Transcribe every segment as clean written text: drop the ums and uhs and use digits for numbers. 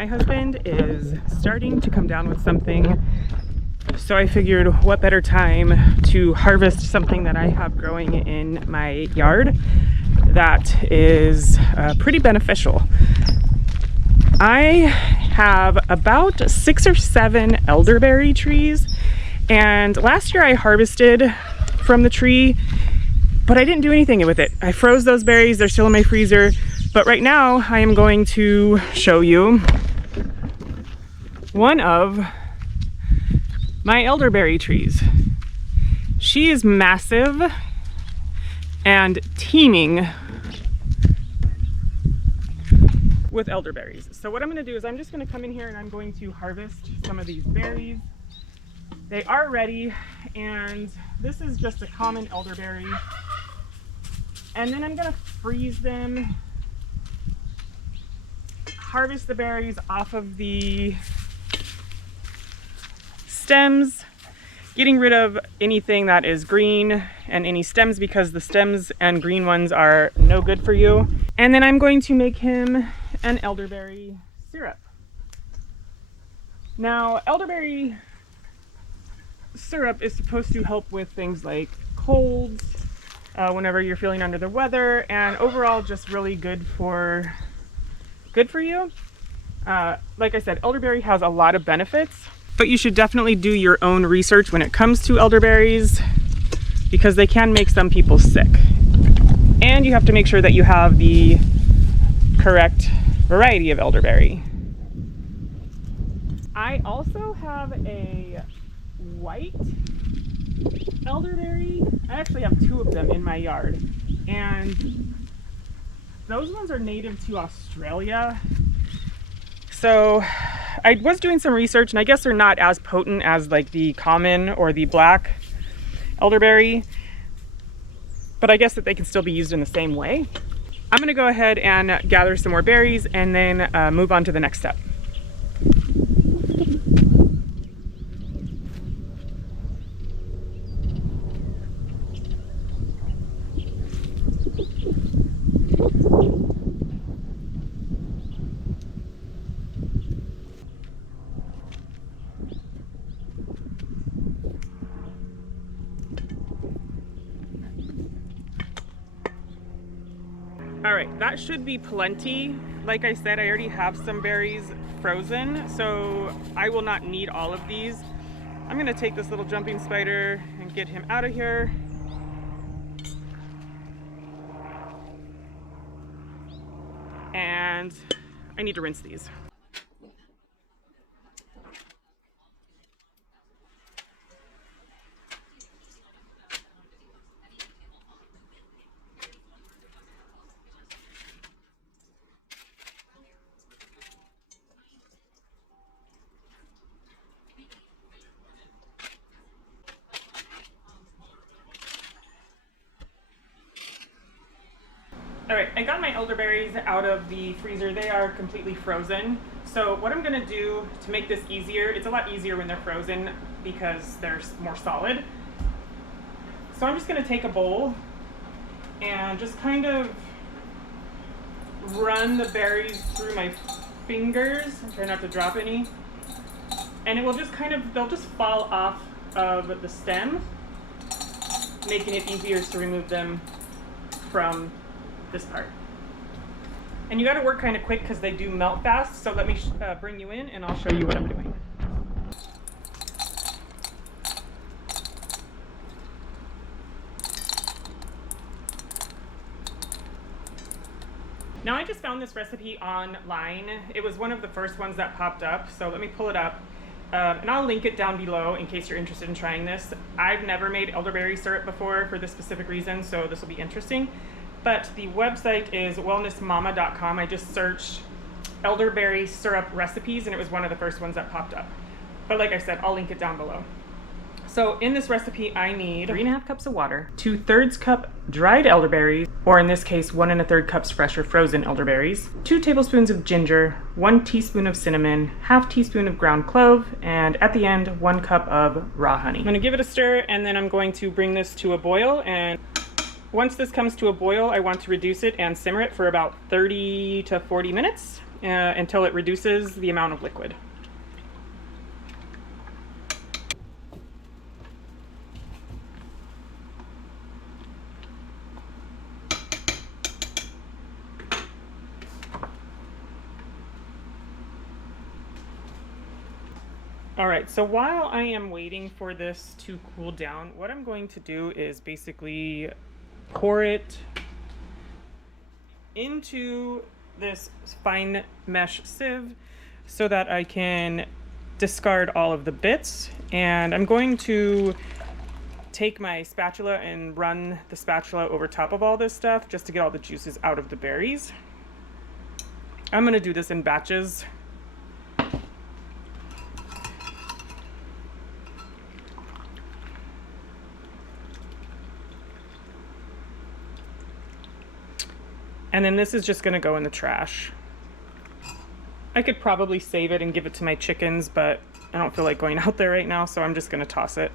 My husband is starting to come down with something, so I figured what better time to harvest something that I have growing in my yard that is pretty beneficial. I have about 6 or 7 elderberry trees, and last year I harvested from the tree, but I didn't do anything with it. I froze those berries, they're still in my freezer, but right now I am going to show you one of my elderberry trees. She is massive and teeming with elderberries. So what I'm going to do is I'm just going to come in here and I'm going to harvest some of these berries. They are ready, and this is just a common elderberry. And then I'm going to freeze them, harvest the berries off of the stems, getting rid of anything that is green and any stems, because the stems and green ones are no good for you. And then I'm going to make him an elderberry syrup. Now, elderberry syrup is supposed to help with things like colds, whenever you're feeling under the weather, and overall just really good for you. Like I said, elderberry has a lot of benefits, but you should definitely do your own research when it comes to elderberries, because they can make some people sick. And you have to make sure that you have the correct variety of elderberry. I also have a white elderberry. I actually have 2 of them in my yard, and those ones are native to Australia. So I was doing some research, and I guess they're not as potent as like the common or the black elderberry, but I guess that they can still be used in the same way. I'm going to go ahead and gather some more berries and then move on to the next step. All right, that should be plenty. Like I said, I already have some berries frozen, so I will not need all of these. I'm gonna take this little jumping spider and get him out of here. And I need to rinse these. All right, I got my elderberries out of the freezer. They are completely frozen. So what I'm gonna do to make this easier, it's a lot easier when they're frozen because they're more solid. So I'm just gonna take a bowl and just kind of run the berries through my fingers and try not to drop any. And it will just they'll just fall off of the stem, making it easier to remove them from this part. And you got to work kind of quick because they do melt fast. So let me bring you in and I'll show you what I'm doing. Now I just found this recipe online. It was one of the first ones that popped up. So let me pull it up. And I'll link it down below in case you're interested in trying this. I've never made elderberry syrup before for this specific reason, so this will be interesting. But the website is wellnessmama.com. I just searched elderberry syrup recipes and it was one of the first ones that popped up. But like I said, I'll link it down below. So in this recipe, I need 3.5 cups of water, 2/3 cup dried elderberries, or in this case, 1 1/3 cups fresh or frozen elderberries, 2 tablespoons of ginger, 1 teaspoon of cinnamon, 1/2 teaspoon of ground clove, and at the end, 1 cup of raw honey. I'm gonna give it a stir and then I'm going to bring this to a boil, and once this comes to a boil, I want to reduce it and simmer it for about 30 to 40 minutes. until it reduces the amount of liquid. All right, so while I am waiting for this to cool down, what I'm going to do is basically pour it into this fine mesh sieve so that I can discard all of the bits. And I'm going to take my spatula and run the spatula over top of all this stuff just to get all the juices out of the berries. I'm going to do this in batches. And then this is just gonna go in the trash. I could probably save it and give it to my chickens, but I don't feel like going out there right now, so I'm just gonna toss it.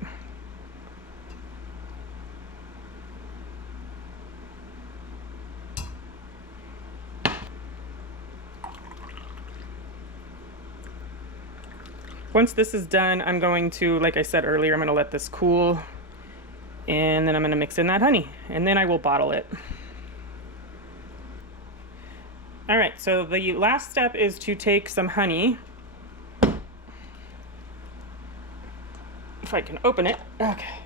Once this is done, I'm going to, like I said earlier, I'm gonna let this cool, and then I'm gonna mix in that honey, and then I will bottle it. All right, so the last step is to take some honey. If I can open it, okay.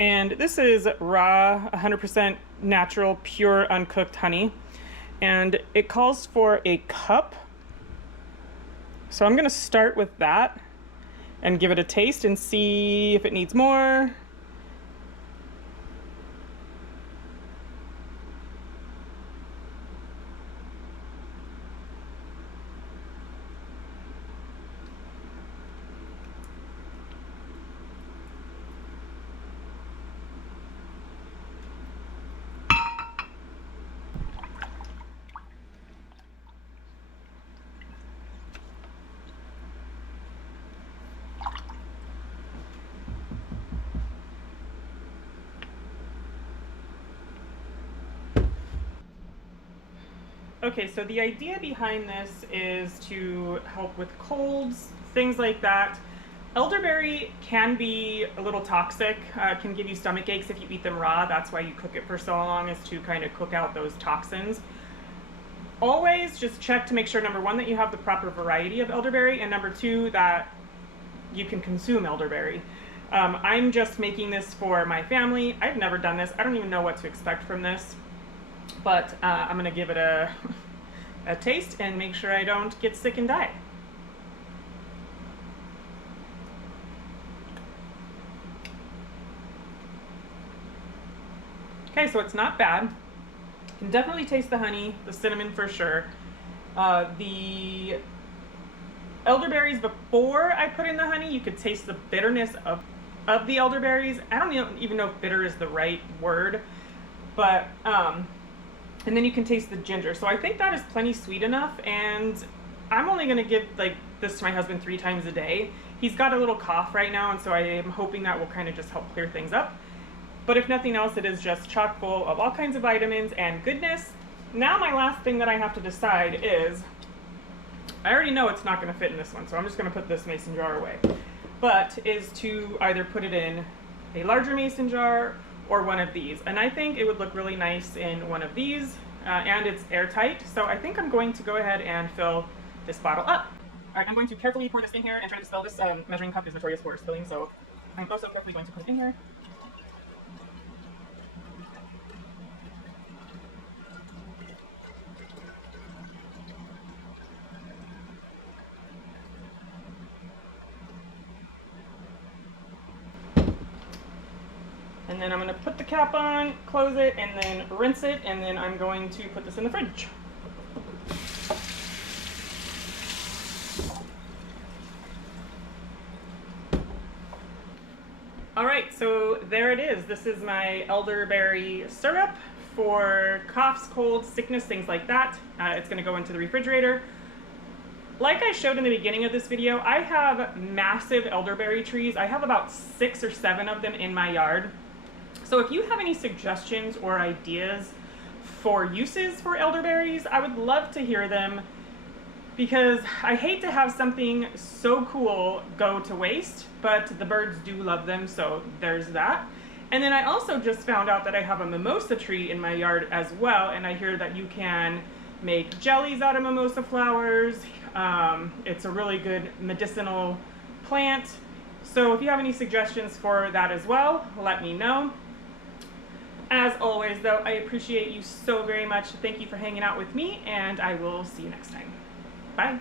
And this is raw, 100% natural, pure, uncooked honey. And it calls for a cup. So I'm gonna start with that and give it a taste and see if it needs more. Okay, so the idea behind this is to help with colds, things like that. Elderberry can be a little toxic, can give you stomach aches if you eat them raw. That's why you cook it for so long, is to kind of cook out those toxins. Always just check to make sure, number one, that you have the proper variety of elderberry, and number two, that you can consume elderberry. I'm just making this for my family. I've never done this. I don't even know what to expect from this. But I'm gonna give it a taste and make sure I don't get sick and die. Okay, so it's not bad. You can definitely taste the honey, the cinnamon for sure. The elderberries, before I put in the honey, you could taste the bitterness of the elderberries. I don't even know if bitter is the right word, but and then you can taste the ginger. So I think that is plenty sweet enough, and I'm only gonna give like this to my husband 3 times a day. He's got a little cough right now, and so I am hoping that will kind of just help clear things up. But if nothing else, it is just chock full of all kinds of vitamins and goodness. Now my last thing that I have to decide is, I already know it's not gonna fit in this one, so I'm just gonna put this mason jar away. But is to either put it in a larger mason jar or one of these. And I think it would look really nice in one of these, and it's airtight. So I think I'm going to go ahead and fill this bottle up. All right, I'm going to carefully pour this in here and try to spill. This measuring cup is notorious for spilling, so I'm also carefully going to put it in here. And then I'm going to put the cap on, close it, and then rinse it, and then I'm going to put this in the fridge. All right, so there it is. This is my elderberry syrup for coughs, colds, sickness, things like that. It's going to go into the refrigerator. Like I showed in the beginning of this video, I have massive elderberry trees. I have about 6 or 7 of them in my yard. So if you have any suggestions or ideas for uses for elderberries, I would love to hear them, because I hate to have something so cool go to waste, but the birds do love them, so there's that. And then I also just found out that I have a mimosa tree in my yard as well, and I hear that you can make jellies out of mimosa flowers. It's a really good medicinal plant. So if you have any suggestions for that as well, let me know. As always though, I appreciate you so very much. Thank you for hanging out with me, and I will see you next time. Bye.